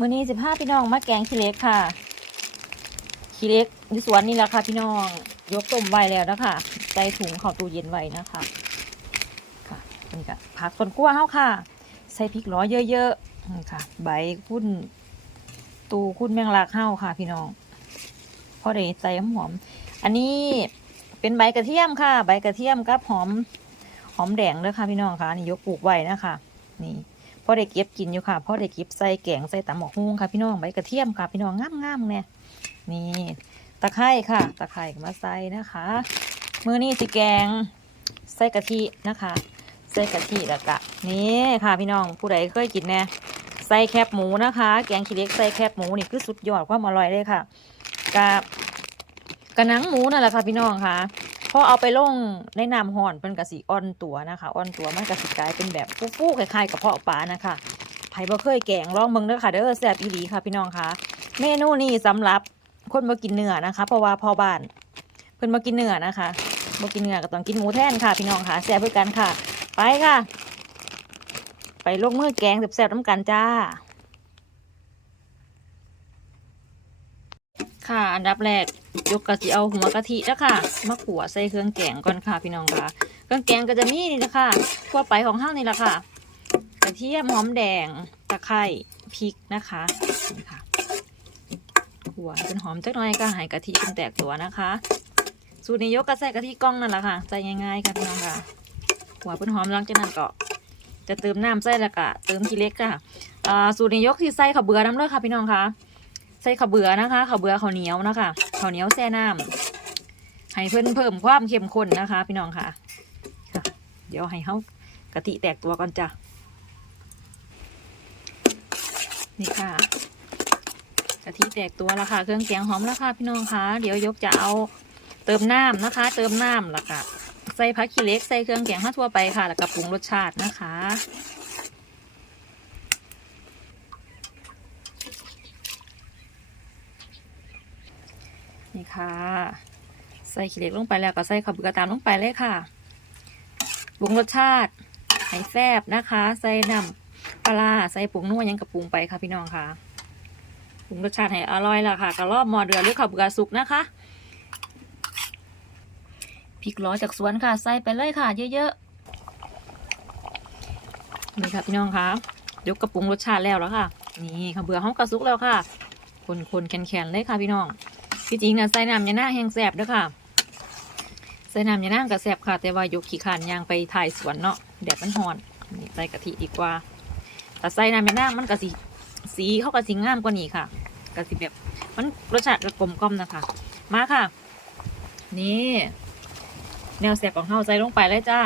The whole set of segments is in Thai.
มื้อนี้สิบห้าพี่น้องมาแกงขี้เล็กค่ะขี้เล็กอยู่สวนนี่แหละค่ะพี่น้อง ยกต้มไว้แล้วนะคะใส่ถุงเข้าตู้เย็นไว้นะคะค่ะนี่ก็ผักสวนกลัวเฮาค่ะ ใส่พริกร้อยเยอะๆนี่ค่ะ ใบคุ้นตูคุ้นแมงลักเฮาค่ะ พี่น้องพอได้ใส่หอม อันนี้เป็นใบกระเทียมค่ะ ใบกระเทียมกับหอมหอมแดงเลยค่ะพี่น้องค่ะนี่ยกปลูกไว้นะคะ นี่ อได้เก็บกินอยู่ค่ะพ่อได้เก็บใส่แกงใส่ตำหมกฮุ้งค่ะพี่น้องใบกระเทียมค่ะพี่น้องงามๆเนี่ยนี่ตะไคร้ค่ะ ตะไคร้มาใส่นะคะมือนี่สิแกงใส่กะทินะคะ ใส่กะทิแล้วก็นี่ค่ะพี่น้องผู้ใดเคยกินแน่ใส่แคบหมูนะคะ แกงขี้เล็กใส่แคบหมูนี่คือสุดยอดความอร่อยเลยค่ะกับกระนังหมูนั่นแหละค่ะพี่น้องค่ะ พอเอาไปลงในน้ำห่อนเป็นกะสีอ่อนตัวนะคะอ่อนตัวมันกะสีกลายเป็นแบบฟูๆคล้ายๆกับเพาะปลานะคะไผ่บ่เคยแกงลองเบิ่งเด้อค่ะเด้อแซ่บอีหลีค่ะพี่น้องค่ะ เมนูนี้สำหรับคนบ่กินเนื้อนะคะ เพราะว่าพ่อบ้านเพิ่นบ่กินเนื้อนะคะบ่กินเนื้อก็ต้องกินหมูแทนค่ะ พี่น้องค่ะแซ่บเพื่อกันค่ะ ไปค่ะ ไปลงมือแกงแซ่บๆน้ำกันจ้า ค่ะ อันดับแรกยกกะทิเอาหัวกะทินะค่ะมาขัวใส่เครื่องแกงก่อนค่ะพี่น้องค่ะเครื่องแกงก็จะมีนี่นะคะทั่วไปของห้างนี่แหละค่ะกระเทียมหอมแดงตะไคร้พริกนะคะนี่ค่ะขัวให้เป็นหอมจักหน่อยก็ให้กะทิเป็นแตกตัวนะคะ สูตรนี้ยกกระใส่กะทิกล้องนั่นแหละค่ะใจง่ายๆค่ะพี่น้องค่ะหัวเป็นหอมหลังจากนั้นก็จะเติมน้ำใส่แล้วก็เติมขี้เล็กค่ะสูตรนี้ยกที่ใส่ข้าเบือน้ำเลือค่ะพี่น้องค่ะ ใส่ข้าวเบื่อนะคะข้าวเบื่อข้าวเหนียวนะคะข้าวเหนียวแช่น้ำให้เพิ่นเพิ่มความเข้มข้นนะคะ พี่น้องค่ะ เดี๋ยวให้เขากะทิแตกตัวก่อนจ้ะนี่ค่ะกะทิแตกตัวแล้วค่ะ เครื่องแกงหอมแล้วค่ะพี่น้องค่ะ เดี๋ยวยกจะเอาเติมน้ำนะคะ เติมน้ำแล้วก็ใส่ผักขี้เล็กใส่เครื่องแกงห้าทั่วไปค่ะ แล้วก็ปรุงรสชาตินะคะ นี่ค่ะ ใส่ขี้เหล็กลงไปแล้วก็ใส่ข้าวเบือตามลงไปเลยค่ะปรุงรสชาติให้แซ่บนะคะ ใส่น้ำปลาใส่ผงนัวหยังกับปรุงไปค่ะพี่น้องค่ะปรุงรสชาติให้อร่อยแล้วค่ะกระรอบหมอเดือดหรือข้าวเบือสุกนะคะพริกร้อจากสวนค่ะ ใส่ไปเลยค่ะ เยอะๆนี่ค่ะพี่น้องค่ะยกกระปุงรสชาติแล้วแล้วค่ะ นี่ข้าเบือห้องกระซุกแล้วค่ะคนๆแข็งๆเลยค่ะพี่น้อง ที่จริงนะใส่น้ำยาหน้าแห้งแสบด้วยค่ะใส่น้ำยาหน้ากับแสบค่ะ แต่ว่ายกขี้ขานยางไปถ่ายสวนเนาะแดดมันหอนนี่ใส่กะทิดีกว่าแต่ใส่น้ำยาหน้ามันกะสีสีเขากะสีงามกว่านี้ค่ะกะสีแบบมันรสชาติกะกลมกล่อมนะคะมาค่ะ นี่ แนวแสบของเฮาใส่ลงไปเลยจ้า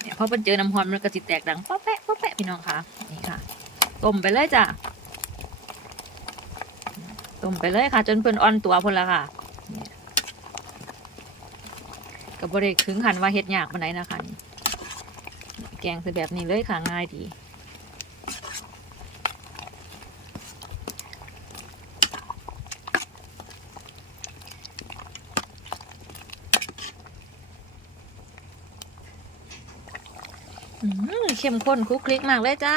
เนี่ยพอมันเจอน้ำฮอนมันก็สิแตกดังป๊อแปะป๊อแปะพี่น้องค่ะนี่ค่ะ ต้มไปเลยจ้ะต้มไปเลยค่ะ จนเพิ่นอ่อนตัวพุ่นละค่ะกับบริถึงขันว่าเฮ็ดยากปานไหนนะคะนี่แกงใส่แบบนี้เลยค่ะง่ายดีอืมเข้มข้นคุกคลิกมากเลยจ้า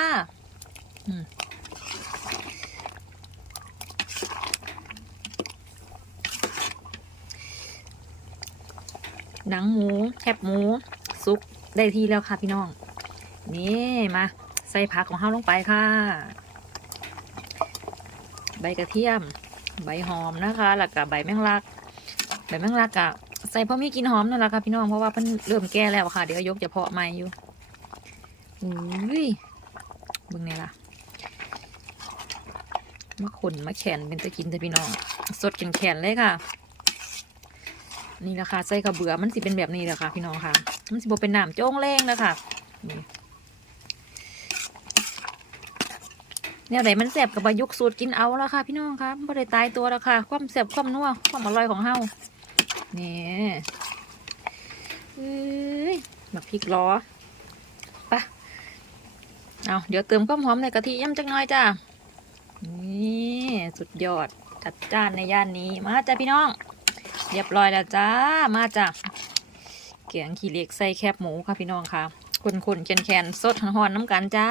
หนังหมูแคบหมูซุกได้ที่แล้วค่ะพี่น้อง นี่มา ใส่ผักของเฮาลงไปค่ะ ใบกระเทียม ใบหอมนะคะแล้วก็ใบแมงลัก ใบแมงลักกะใส่เพราะมีกินหอมนั่นแหละค่ะพี่น้องเพราะว่าเพิ่นเริ่มแก่แล้วค่ะ เดี๋ยวยกจะเพาะใหม่อยู่อุ้ยบึงไงล่ะ มะขนมะแขนเป็นตะกินแต่พี่น้อง สดแขนๆเลยค่ะ นี่แหละค่ะใส่กระเบือมันสิเป็นแบบนี้แหละค่ะ พี่น้องค่ะ มันสิบเป็นหน้ำโจ้งแรงแล้วค่ะนี่แนวไหนมันแสบกับประยุกต์สูตรกินเอาแล้วค่ะ พี่น้องค่ะไม่ได้ตายตัวแล้วค่ะ ความแสบความนัวความอร่อยของเฮานี่เอ้ยหมักพริกล้อเอาเดี๋ยวเติมความหอมในกะทิย่ำจักหน่อยจ้า นี่สุดยอดจัดจ้านในย่านนี้ มาจ้ะพี่น้อง เรียบร้อยแล้วจ้า มาจ้ะเกียงขี้เล็กใส่แคบหมูค่ะพี่น้องค่ะคนๆแคนๆสดหอนๆน้ำกันจ้า